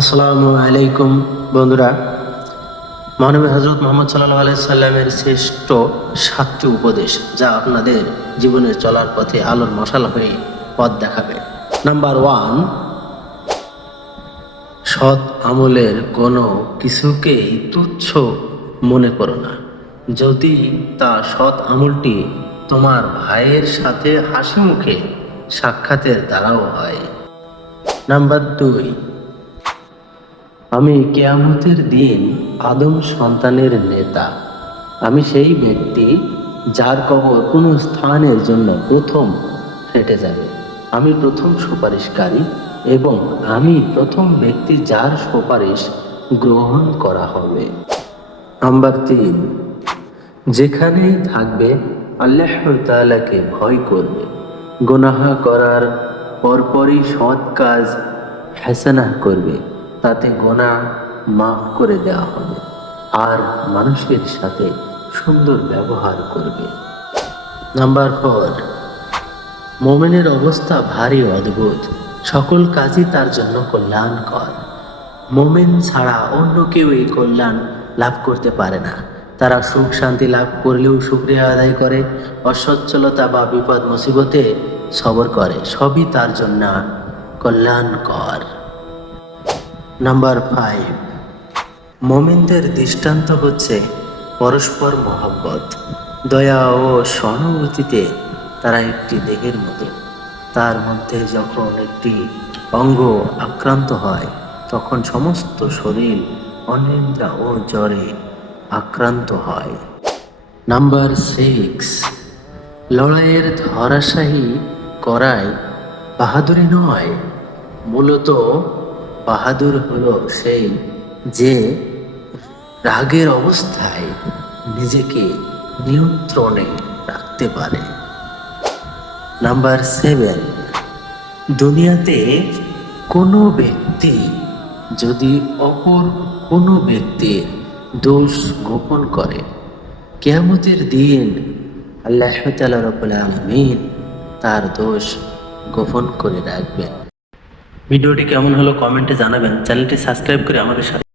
আসসালামু আলাইকুম বন্ধুরা। মহানবী হজরত মোহাম্মদ সাল্লাল্লাহু আলাইহি সাল্লামের শ্রেষ্ঠ 7টি উপদেশ, যা আপনাদের জীবনের চলার পথে আলোর মশাল হয়ে পথ দেখাবে। নাম্বার 1, সৎ আমলের কোনো কিছুকেই তুচ্ছ মনে করো না, যদি তা সৎ আমলটি তোমার ভাইয়ের সাথে হাসি মুখে সাক্ষাতের দ্বারাও হয়। নাম্বার 2, আমি কিয়ামতের দিন আদম সন্তানের নেতা। আমি সেই ব্যক্তি যার কবর কোনো স্থানের জন্য প্রথম ফেটে যাবে। আমি প্রথম সুপারিশকারী এবং আমি প্রথম ব্যক্তি যার সুপারিশ গ্রহণ করা হবে। নাম্বার 3, যেখানেই থাকবে আল্লাহ তাআলাকে ভয় করবে। গুনাহ করার পরপরই সৎ কাজ হাসানাহ করবে, তাতে গুনাহ মাফ করে দেওয়া হবে। আর মানুষের সাথে সুন্দর ব্যবহার করবে। নাম্বার 4, মোমেনের অবস্থা ভারী অদ্ভুত। সকল কাজই তার জন্য কল্যাণকর। মোমেন ছাড়া অন্য কেউ এই কল্যাণ লাভ করতে পারে না। তারা সুখ শান্তি লাভ করলেও শুকরিয়া আদায় করে, অসচ্ছলতা বা বিপদ মুসিবতে সবর করে, সবই তার জন্য কল্যাণকর। নাম্বার 5, মোমিনদের দৃষ্টান্ত হচ্ছে পরস্পর মহব্বত, দয়া ও সহানুভূতিতে তারা একটি দেহের মতো। তার মধ্যে যখন একটি অঙ্গ আক্রান্ত হয়, তখন সমস্ত শরীর অনিদ্রা ও জ্বরে আক্রান্ত হয়। নাম্বার 6, লড়াইয়ের ধরাশায়ী করাই বাহাদুরি নয়। মূলত বাহাদুর হলো সেই যে রাগের অবস্থায় নিজেকে নিয়ন্ত্রণে রাখতে পারে। নাম্বার 7, দুনিয়াতে কোনো ব্যক্তি যদি অপর কোনো ব্যক্তির দোষ গোপন করে, কিয়ামতের দিন আল্লাহ তাআলা রব্বুল আলামিন তার দোষ গোপন করে রাখবেন। ভিডিওটি কেমন হলো কমেন্টে জানাবেন। চ্যানেলটি সাবস্ক্রাইব করে আমাদের সাথে